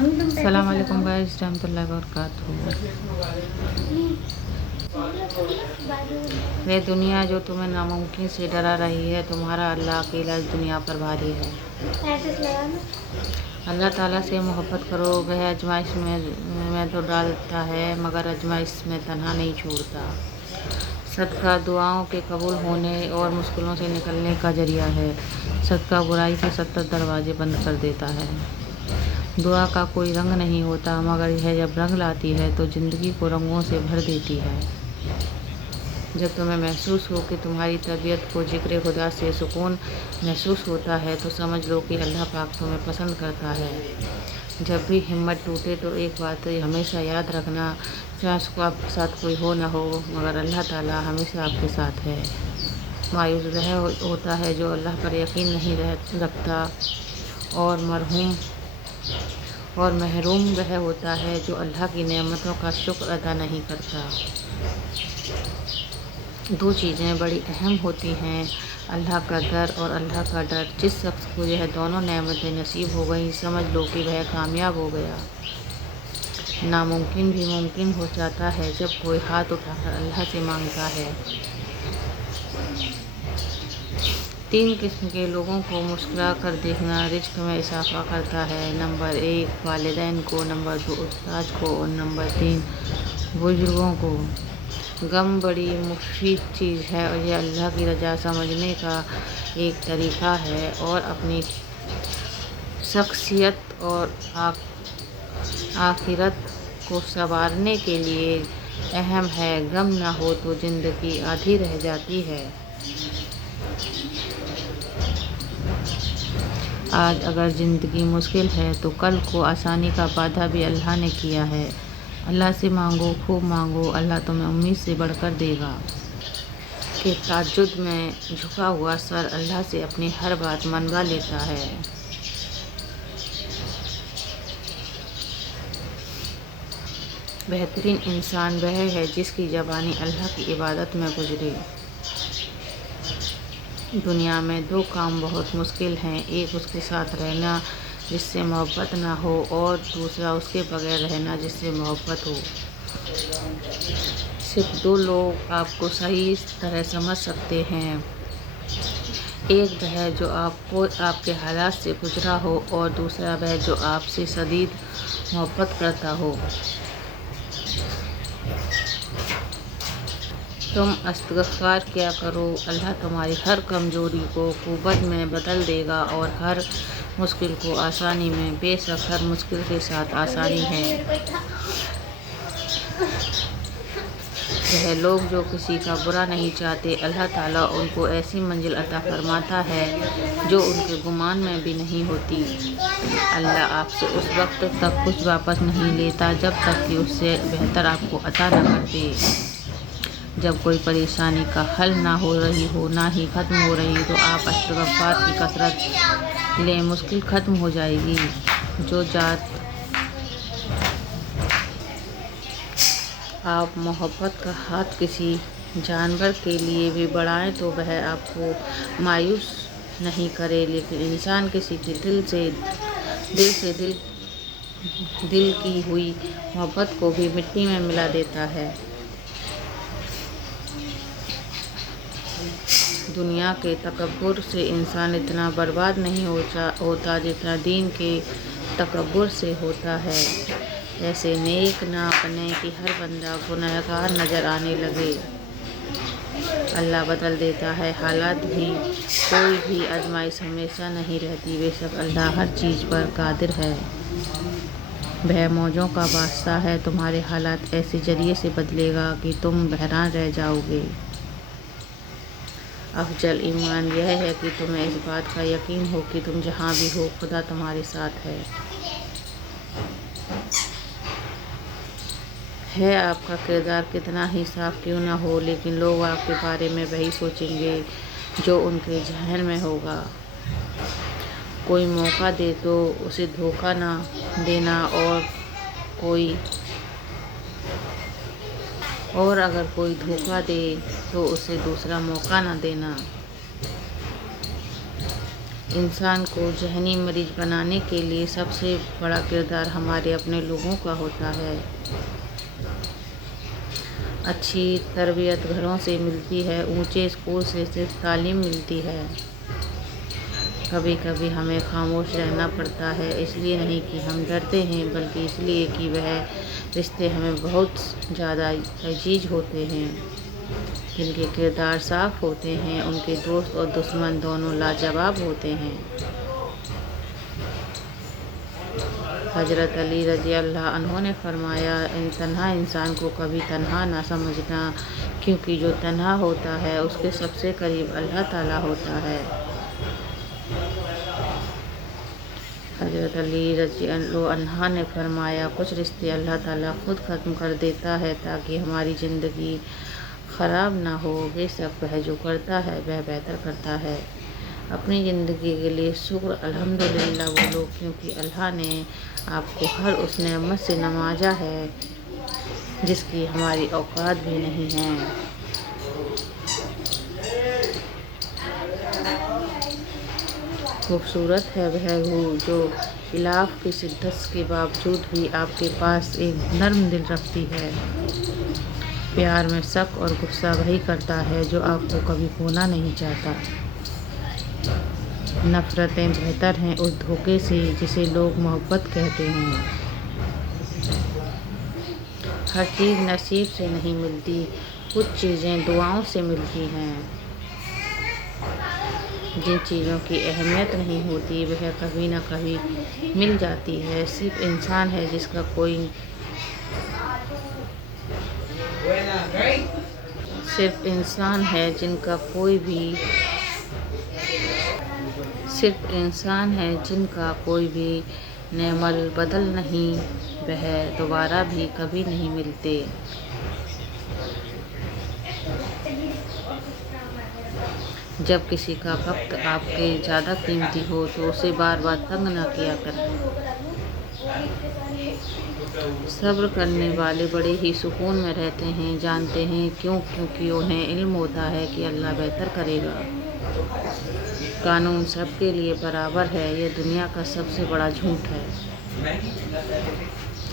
अस्सलाम वालेकुम गाइस रहमतुल्लाहि व बरकातहू। ये दुनिया जो तुम्हें नामुमकिन से डरा रही है, तुम्हारा अल्लाह अकेला इस दुनिया पर भारी है। अल्लाह ताला से मोहब्बत करो, वह आजमाइश में तो डालता है मगर आजमाइश में तन्हा नहीं छोड़ता। सदका दुआओं के कबूल होने और मुश्किलों से निकलने का जरिया है। सदका बुराई के 70 दरवाजे बंद कर देता है। दुआ का कोई रंग नहीं होता, मगर यह जब रंग लाती है तो ज़िंदगी को रंगों से भर देती है। जब तुम्हें महसूस हो कि तुम्हारी तबीयत को जिक्र खुदा से सुकून महसूस होता है तो समझ लो कि अल्लाह पाक तुम्हें पसंद करता है। जब भी हिम्मत टूटे तो एक बात हमेशा याद रखना, चाहे उसको आपके साथ कोई हो ना हो, मगर अल्लाह ताला हमेशा आपके साथ है। मायूस वह होता है जो अल्लाह पर यकीन नहीं रखता, और महरूम वह होता है जो अल्लाह की नेमतों का शुक्र अदा नहीं करता। दो चीज़ें बड़ी अहम होती हैं, अल्लाह का डर और अल्लाह का डर। जिस शख्स को यह दोनों नेमतें नसीब हो गई, समझ लो कि वह कामयाब हो गया। नामुमकिन भी मुमकिन हो जाता है जब कोई हाथ उठाकर अल्लाह से मांगता है। 3 किस्म के लोगों को मुस्कुरा कर देखना रिज़्क़ में इजाफ़ा करता है। नंबर 1 वालिदैन को, नंबर 2 उस्ताद को और नंबर 3 बुजुर्गों को। गम बड़ी मुफीद चीज़ है और यह अल्लाह की रज़ा समझने का एक तरीक़ा है और अपनी शख्सियत और आखिरत को संवारने के लिए अहम है। गम ना हो तो ज़िंदगी आधी रह जाती है। आज अगर ज़िंदगी मुश्किल है तो कल को आसानी का वादा भी अल्लाह ने किया है। अल्लाह से मांगो, खूब मांगो, अल्लाह तुम्हें उम्मीद से बढ़कर देगा। कि ताज्जुद में झुका हुआ सर अल्लाह से अपनी हर बात मनवा लेता है। बेहतरीन इंसान वह है जिसकी ज़बानी अल्लाह की इबादत में गुजरे। दुनिया में 2 काम बहुत मुश्किल हैं, एक उसके साथ रहना जिससे मोहब्बत ना हो और दूसरा उसके बगैर रहना जिससे मोहब्बत हो। सिर्फ 2 लोग आपको सही तरह समझ सकते हैं, एक वह जो आपको आपके हालात से गुजरा हो और दूसरा वह जो आपसे शदीद मोहब्बत करता हो। तुम इस्तिग़फ़ार किया करो, अल्लाह तुम्हारी हर कमज़ोरी को क़ुव्वत में बदल देगा और हर मुश्किल को आसानी में। बेशक हर मुश्किल के साथ आसानी है। वह लोग जो किसी का बुरा नहीं चाहते, अल्लाह ताला उनको ऐसी मंजिल अता फरमाता है जो उनके गुमान में भी नहीं होती। अल्लाह आपसे उस वक्त तक कुछ वापस नहीं लेता जब तक कि उससे बेहतर आपको अता न कर दे। जब कोई परेशानी का हल ना हो रही हो, ना ही ख़त्म हो रही, तो आप इस्तिग़फ़ार की कसरत लें, मुश्किल ख़त्म हो जाएगी। जो ज़ात आप मोहब्बत का हाथ किसी जानवर के लिए भी बढ़ाएं तो वह आपको मायूस नहीं करे, लेकिन इंसान किसी के दिल की हुई मोहब्बत को भी मिट्टी में मिला देता है। दुनिया के तकब्बुर से इंसान इतना बर्बाद नहीं होता जितना दीन के तकब्बुर से होता है। ऐसे नेक ना बने कि हर बंदा गुनहगार नज़र आने लगे। अल्लाह बदल देता है हालात भी, कोई भी आजमाइश हमेशा नहीं रहती। बेशक अल्लाह हर चीज़ पर कादिर है। वह मौजों का बादशाह है। तुम्हारे हालात ऐसे जरिए से बदलेगा कि तुम हैरान रह जाओगे। अफजल ईमान यह है कि तुम्हें इस बात का यकीन हो कि तुम जहाँ भी हो खुदा तुम्हारे साथ है। आपका किरदार कितना ही साफ क्यों ना हो, लेकिन लोग आपके बारे में वही सोचेंगे जो उनके ज़हन में होगा। कोई मौका दे तो उसे धोखा ना देना, और अगर कोई धोखा दे तो उसे दूसरा मौका ना देना। انسان کو ذہنی مریض بنانے کے لیے سب سے بڑا کردار ہمارے اپنے لوگوں کا ہوتا ہے۔ اچھی تربیت گھروں سے ملتی ہے، اونچے اسکول سے صرف تعلیم ملتی ہے۔ کبھی کبھی ہمیں خاموش رہنا پڑتا ہے، اس لیے نہیں کہ ہم ڈرتے ہیں بلکہ اس لیے کہ وہ رشتے ہمیں بہت زیادہ عزیز ہوتے ہیں، جن کے کردار صاف ہوتے ہیں، ان کے دوست اور دشمن دونوں لاجواب ہوتے ہیں۔ حضرت علی رضی اللہ عنہ نے فرمایا، تنہا انسان کو کبھی تنہا نہ سمجھنا، کیونکہ جو تنہا ہوتا ہے اس کے سب سے قریب اللہ تعالیٰ ہوتا ہے۔ حضرت علی رضی اللہ عنہ نے فرمایا، کچھ رشتے اللہ تعالیٰ خود ختم کر دیتا ہے تاکہ ہماری زندگی خراب نہ ہو۔ بے شک وہ جو کرتا ہے وہ بہتر کرتا ہے۔ اپنی زندگی کے لیے شکر الحمدللہ بولو، کیونکہ اللہ نے آپ کو ہر اس نعمت سے نوازا ہے جس کی ہماری اوقات بھی نہیں ہے۔ خوبصورت ہے وہ روح جو الاف کی شدت کے باوجود بھی آپ کے پاس ایک نرم دل رکھتی ہے۔ پیار میں شک اور غصہ وہی کرتا ہے جو آپ کو کبھی کھونا نہیں چاہتا۔ نفرتیں بہتر ہیں اس دھوکے سے جسے لوگ محبت کہتے ہیں۔ ہر چیز نصیب سے نہیں ملتی، کچھ چیزیں دعاؤں سے ملتی ہیں۔ جن چیزوں کی اہمیت نہیں ہوتی وہ کبھی نہ کبھی مل جاتی ہیں۔ صرف انسان ہے جن کا کوئی بھی نعم البدل نہیں، وہ دوبارہ بھی کبھی نہیں ملتے۔ جب کسی کا وقت آپ کے زیادہ قیمتی ہو تو اسے بار بار تنگ نہ کیا کریں۔ صبر کرنے والے بڑے ہی سکون میں رہتے ہیں، جانتے ہیں کیوں؟ کیونکہ انہیں علم ہوتا ہے کہ اللہ بہتر کرے گا۔ قانون سب کے لیے برابر ہے، یہ دنیا کا سب سے بڑا جھوٹ ہے۔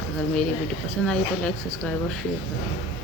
اگر میری ویڈیو پسند آئی تو لائک، سبسکرائب اور شیئر کریں۔